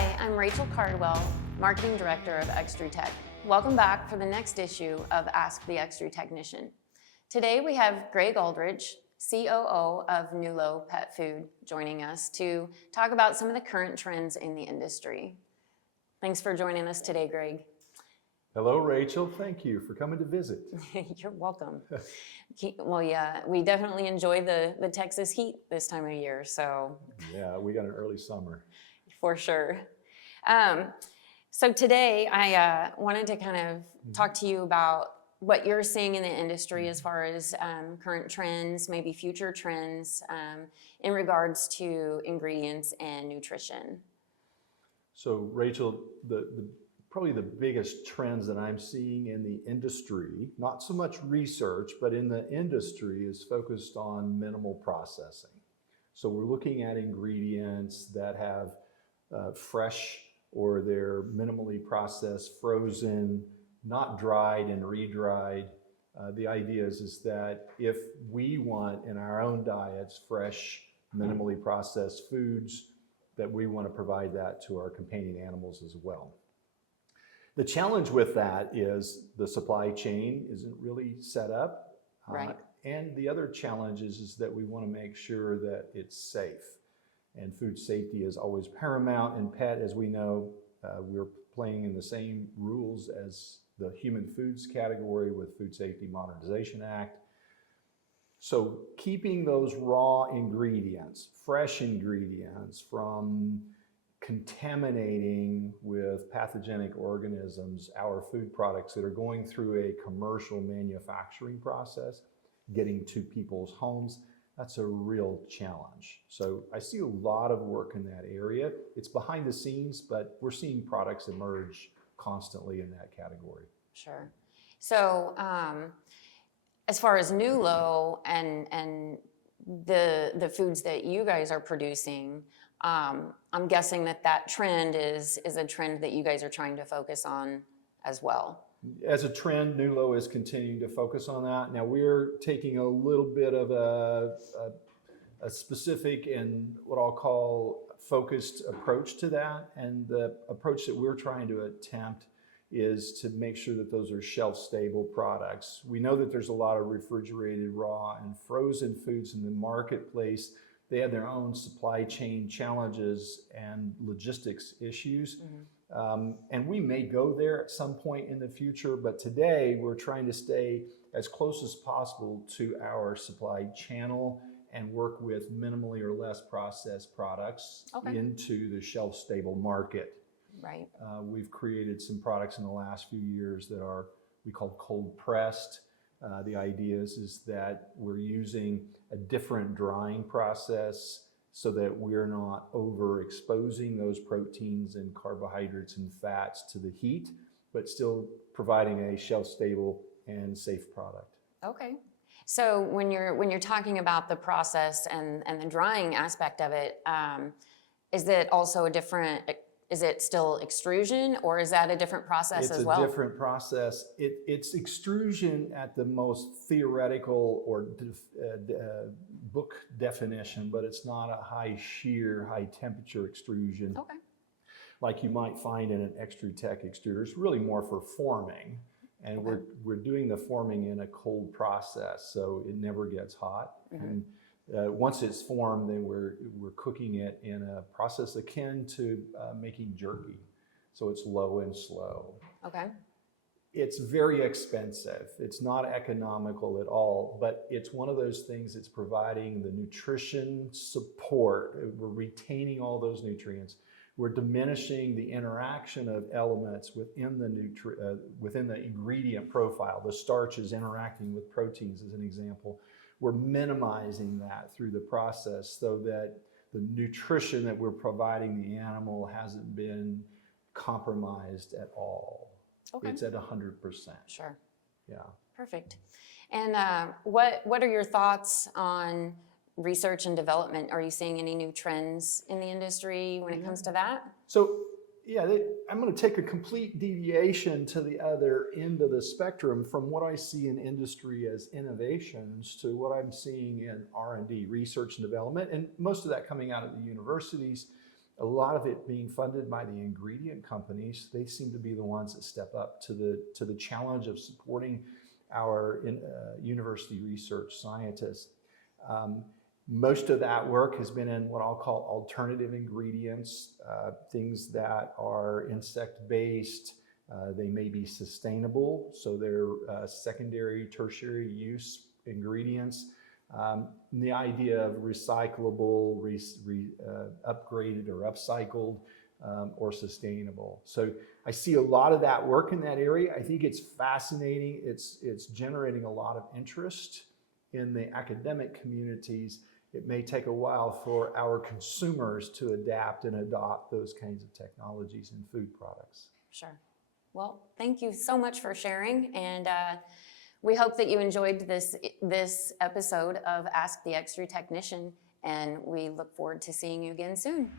Hi, I'm Rachel Cardwell, Marketing Director of Extru-Tech. Welcome back for the next issue of Ask the Extru-Technician. Today we have Greg Aldridge, COO of Nulo Pet Food, joining us to talk about some of the current trends in the industry. Thanks for joining us today, Greg. Hello, Rachel. Thank you for coming to visit. You're welcome. Well, yeah, we definitely enjoy the Texas heat this time of year, so. Yeah, we got an early summer. For sure. So today I wanted to kind of talk to you about what you're seeing in the industry as far as current trends, maybe future trends in regards to ingredients and nutrition. So Rachel, probably the biggest trends that I'm seeing in the industry, not so much research, but in the industry, is focused on minimal processing. So we're looking at ingredients that have fresh, or they're minimally processed, frozen, not dried and re-dried. The idea is that if we want in our own diets fresh, minimally processed foods, that we want to provide that to our companion animals as well. The challenge with that is the supply chain isn't really set up. Right. And the other challenge is that we want to make sure that it's safe. And food safety is always paramount. In pet, as we know, we're playing in the same rules as the human foods category with Food Safety Modernization Act. So keeping those raw ingredients, fresh ingredients, from contaminating with pathogenic organisms our food products that are going through a commercial manufacturing process, getting to people's homes, that's a real challenge. So I see a lot of work in that area. It's behind the scenes, but we're seeing products emerge constantly in that category. Sure. So as far as Nulo and the foods that you guys are producing, I'm guessing that trend is a trend that you guys are trying to focus on as well. As a trend, Nulo is continuing to focus on that. Now we're taking a little bit of a specific and what I'll call focused approach to that. And the approach that we're trying to attempt is to make sure that those are shelf-stable products. We know that there's a lot of refrigerated, raw, and frozen foods in the marketplace. They have their own supply chain challenges and logistics issues. Mm-hmm. And we may go there at some point in the future, but today we're trying to stay as close as possible to our supply channel and work with minimally or less processed products into the shelf-stable market. Right. We've created some products in the last few years that we call cold pressed. The idea is that we're using a different drying process so that we're not overexposing those proteins and carbohydrates and fats to the heat, but still providing a shelf-stable and safe product. Okay. So when you're talking about the process and the drying aspect of it, is it also a different? Is it still extrusion, or is that a different process as well? It's a different process. It's extrusion at the most theoretical or book definition, but it's not a high shear, high temperature extrusion like you might find in an Extru-Tech extruder. It's really more for forming, and we're doing the forming in a cold process, so it never gets hot. Mm-hmm. And once it's formed, then we're cooking it in a process akin to making jerky. So it's low and slow. Okay. It's very expensive. It's not economical at all, but it's one of those things that's providing the nutrition support. We're retaining all those nutrients. We're diminishing the interaction of elements within the ingredient profile. The starch is interacting with proteins, as an example. We're minimizing that through the process so that the nutrition that we're providing the animal hasn't been compromised at all. Okay. It's at 100%. Sure. Yeah. Perfect. And what are your thoughts on research and development? Are you seeing any new trends in the industry when it comes to that? So, yeah, I'm going to take a complete deviation to the other end of the spectrum from what I see in industry as innovations to what I'm seeing in R&D, research and development, and most of that coming out of the universities. a lot of it being funded by the ingredient companies. They seem to be the ones that step up to the challenge of supporting our university research scientists. Most of that work has been in what I'll call alternative ingredients, things that are insect-based. They may be sustainable, so they're secondary, tertiary use ingredients. The idea of recyclable, upgraded or upcycled, or sustainable. So I see a lot of that work in that area. I think it's fascinating. It's generating a lot of interest in the academic communities. It may take a while for our consumers to adapt and adopt those kinds of technologies in food products. Sure. Well, thank you so much for sharing, and we hope that you enjoyed this episode of Ask the Extru-Technician, and we look forward to seeing you again soon.